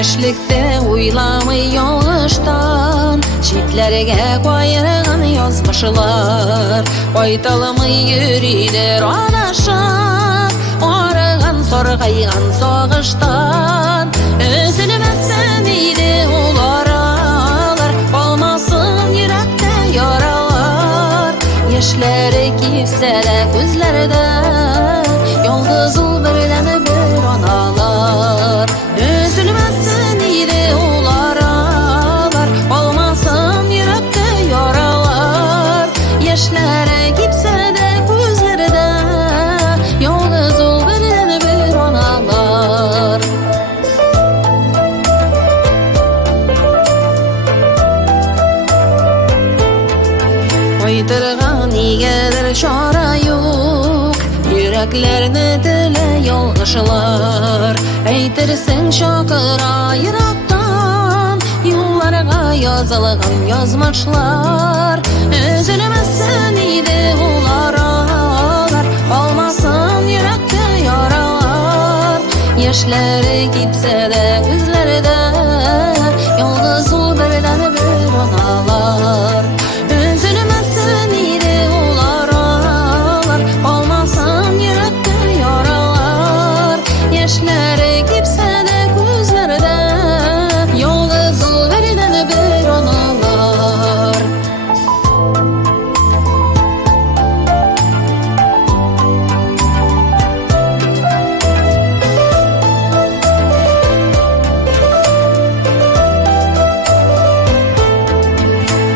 Gençlikte uylamay yoluştan, çitlerge koyargan yazmışlar. Baytalamay yürüder adaşan, oragan sorgaygan soğuştan. Üzülmezsen iyiydi ularalar, olmasın yürekte yaralar. Yaşları gitse de gözlerde, yolguzul birden bir analar. Üzülmezsen iyiydi ularalar, olmasın yürekte yaralar. Yaşları gitse de gözlerde, yolguzul birden bir analar. Aytırgan igedir şara yok, yüreklerini dile yolgışlar. Aytırsan şakıra yıraktan, yollarga yazılgan yazmaçlar. Üzülmezsen iyiydi ularalar, olmasın yürekte yaralar. Yaşları gitse de gözlerde, yolguzul birden bir analar. Üzülmezsen iyiydi ularalar, olmasın yürekte yaralar. Yaşları gitse de gözlerde, yolguzul birden bir analar.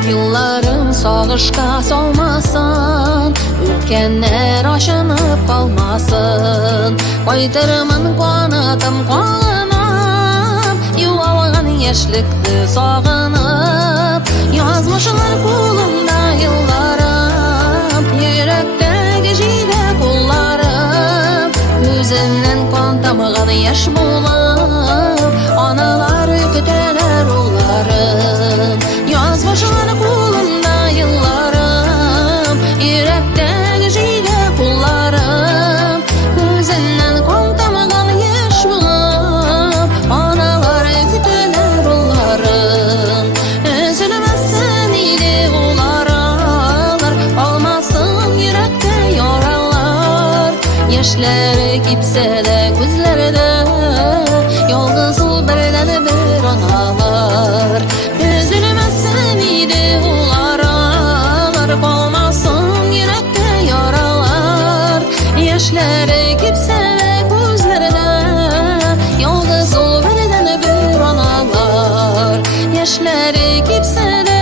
Yılların sağışka solmasın, ülkenler aşınıp kalmasın. Koydırımın kanatım kanım, yuvalgan yaşlıkты sağınıp. Yazmışlar kolumda yıllarım, yürekteki jide kullarım. Gözünden kan tamıgan yaş bulup, analar küteler ullarım. Yazmışlar kolumda yıllarım, yürekteki jide kullarım. Gözünden kan tamıgan yaş bulup, analar küteler ullarım. Üzülmezsen iyiydi ularalar, olmasın yürekte yaralar. Yaşları gitse de gözlerde, yolguzul birden bir analar. Üzülmezsen iyiydi ularalar, olmasın yürekte yaralar. Yaşları gitse de gözlerde, yolguzul birden bir analar. Yaşları gitse de